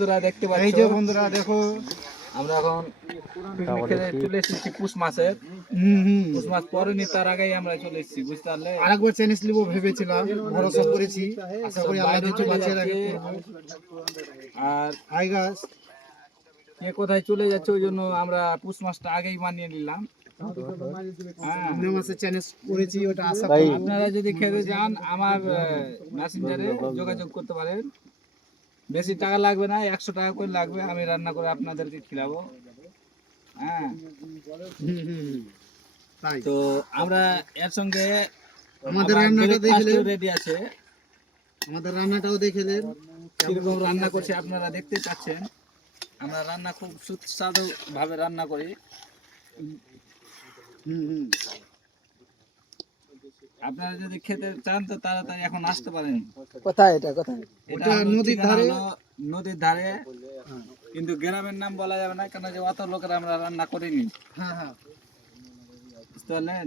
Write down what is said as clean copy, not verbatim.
বন্ধুরা দেখতে পাচ্ছ, এই যে বন্ধুরা দেখো, আমরা এখন পিকনিক খেতে চলে এসেছি পুষ মাসের। পুষ মাস পরেনি, তার আগেই আমরা চলে এসেছি, বুঝতে পারলে। আরেকবার চ্যালেঞ্জ নিবো ভেবেছিলাম, ভরসা করেছি, আশা করি আল্লাহ বাইরে কিছু চলে বাঁচিয়ে যাচ্ছে। রাখে। আর হাই গাছ, কে কোথায় চলে যাচ্ছে, ওই জন্য আমরা পুষ মাসটা আগেই মানিয়ে নিলাম। হ্যাঁ, সামনে মাসে চ্যালেঞ্জ করেছি, ওটা আশা করি। আপনারা যদি খেতে চান আমার মেসেঞ্জারে যোগাযোগ করতে পারেন। বেশি টাকা লাগবে না, 100 টাকা করে লাগবে, আমি রান্না করে আপনাদেরকে খিলাবো। হ্যাঁ, তাই তো আমরা এর সঙ্গে আমাদের রান্নাটা দেখলে, রেডি আছে। আমাদের রান্নাটাও দেখলেন কিরকম রান্না করছে আপনারা দেখতে পাচ্ছেন। আমরা রান্না খুব সুস্বাদু ভাবে রান্না করি। আপনারা যদি খেতে চান তো তাড়াতাড়ি এখন আসতে পারেন। কোথায় এটা, কোথায়? এটা এটা হলো নদীর ঠিকানা ধারে। হলো নদীর ধারে, কিন্তু গ্রামের নাম বলা যাবে না, কেন যে অত লোকের আমরা রান্না করিনি, হ্যাঁ হ্যাঁ। বুঝতে পারলেন।